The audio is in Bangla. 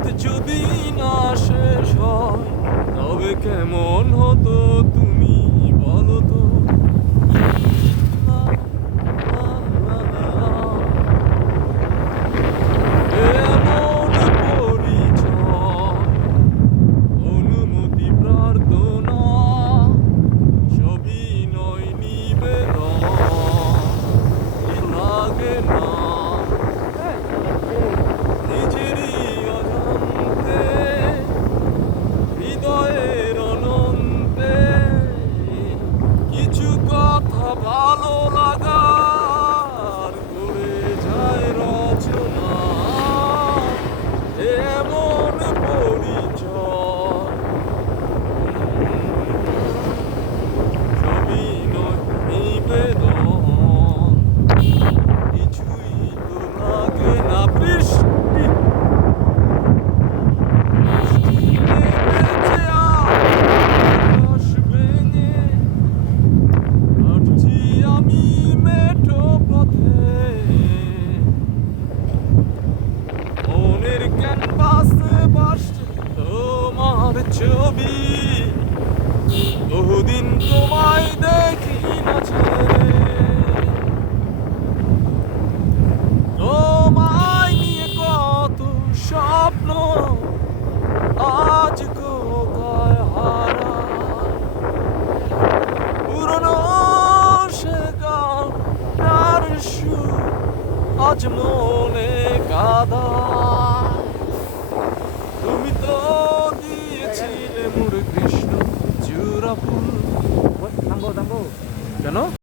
পথ যদি না শেষ হয় তবে কেমন হতো তুমি বলো তো। এমন পরিচয়, অনুমতি প্রার্থনা, সবিনয় নিবেদন, কি লাগে না নিজেরই অজান্তে, হৃদয়ের অনন্তে কিছু কথা ভালো লাগার করে যায় রচনা। এমন পরিচয়, সবিনয় নিবেদন, কিছুই তো লাগে না। বৃষ্টি নেমেছে আকাশ ভেঙে, হাঁটছি আমি মেঠো পথে, মনের ক্যানভাসে ভাসছে তোমার ছবি। বহুদিন তোমায় দেখি না ছেড়ে, তোমায় নিয়ে কত স্বপ্ন আজ কোথায় হারায়। পুরনো সে গান সুর আজ মনে কাদায়। তুমি তো দিয়েছিলে মোর কৃষ্ণ চূড়া ফুল। থামবো থামবো কেন?